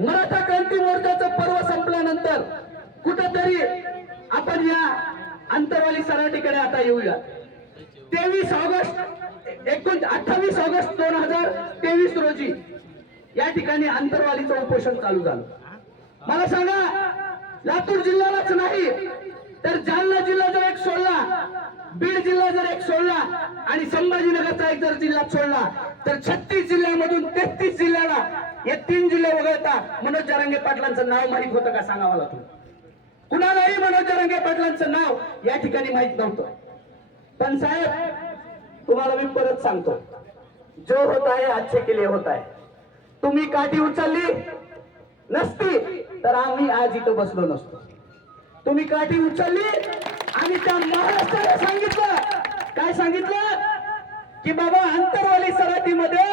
मराठा क्रांती मोर्चाचं पर्व संपल्यानंतर कुठंतरी आपण या अंतरवाली सराटीकडे आता येऊया. तेवीस ऑगस्ट एकोण अठ्ठावीस ऑगस्ट दोन हजार तेवीस रोजी या ठिकाणी अंतरवालीचं उपोषण चालू झालं. मला सांगा लातूर जिल्ह्यालाच नाही तर जालना जिल्हा जर एक सोडला बीड जिल्हा जर एक सोडला आणि संभाजीनगरचा एक जर जिल्हा सोडला तर छत्तीस जिल्ह्यामधून तेहतीस जिल्ह्याला हे तीन जिल्हे वगळता मनोज जरंगे पाटलांचं नाव माहीत होतं का सांगा मला तुम्ही? कुणालाही मनोज जरंगे पाटलांचं नाव या ठिकाणी माहीत नव्हतं. पण साहेब तुम्हाला मी परत सांगतो. जो होत आहे आजचे किल्ले होत आहे. तुम्ही काठी उचलली नसती तर आम्ही आज इथं बसलो नसतो. तुम्ही काठी उचलली आणि त्या महाराष्ट्राला सांगितलं काय सांगितलं की बाबा अंतरवाली सराटीमध्ये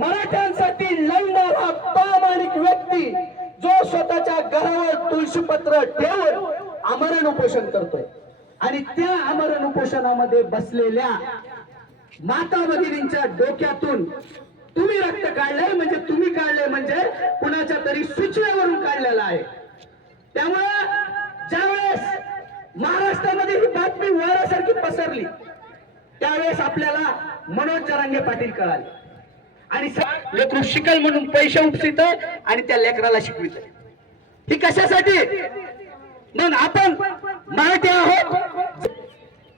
मराठ्यांसाठी लढणारा प्रामाणिक व्यक्ती जो स्वतःच्या घरावर तुळशीपत्र ठेवून आमरण उपोषण करतोय. आणि त्या आमरण उपोषणामध्ये बसलेल्या माता भगिनींच्या डोक्यातून तुम्ही रक्त काढलंय म्हणजे तुम्ही काढलंय म्हणजे कुणाच्या तरी सूचनेवरून काढलेलं आहे. त्यामुळे ज्यावेळेस महाराष्ट्रामध्ये ही बातमी वाऱ्यासारखी पसरली त्यावेळेस आपल्याला मनोज जरांगे पाटील कळाले. आणि स- लेकरू शिकल म्हणून पैसे उपसित आणि त्या लेकराला शिकवित ही कशासाठी? मग आपण मराठी आहोत.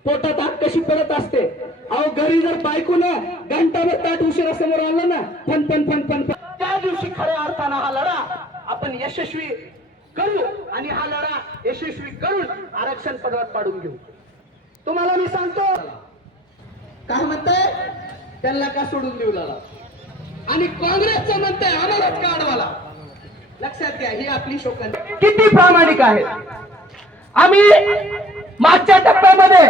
पोटात आग कशी पडत असते? अहो घरी जर बायकोनं घंटाभर ताट उशिरा समोर आणलं ना fun fun fun fun fun. त्या दिवशी खऱ्या अर्थानं हा लढा आपण यशस्वी करू आणि हा लढा यशस्वी करून आरक्षण पदरात पाडून घेऊ. तुम्हाला मी सांगतो काय म्हणते त्यांना का सोडून देऊ लागला? आणि काँग्रेसचं म्हणतंय आम्हालाच का अडवाला? लक्षात घ्या ही आपली शोकन किती प्रामाणिक आहे आम्ही मागच्या टप्प्यामध्ये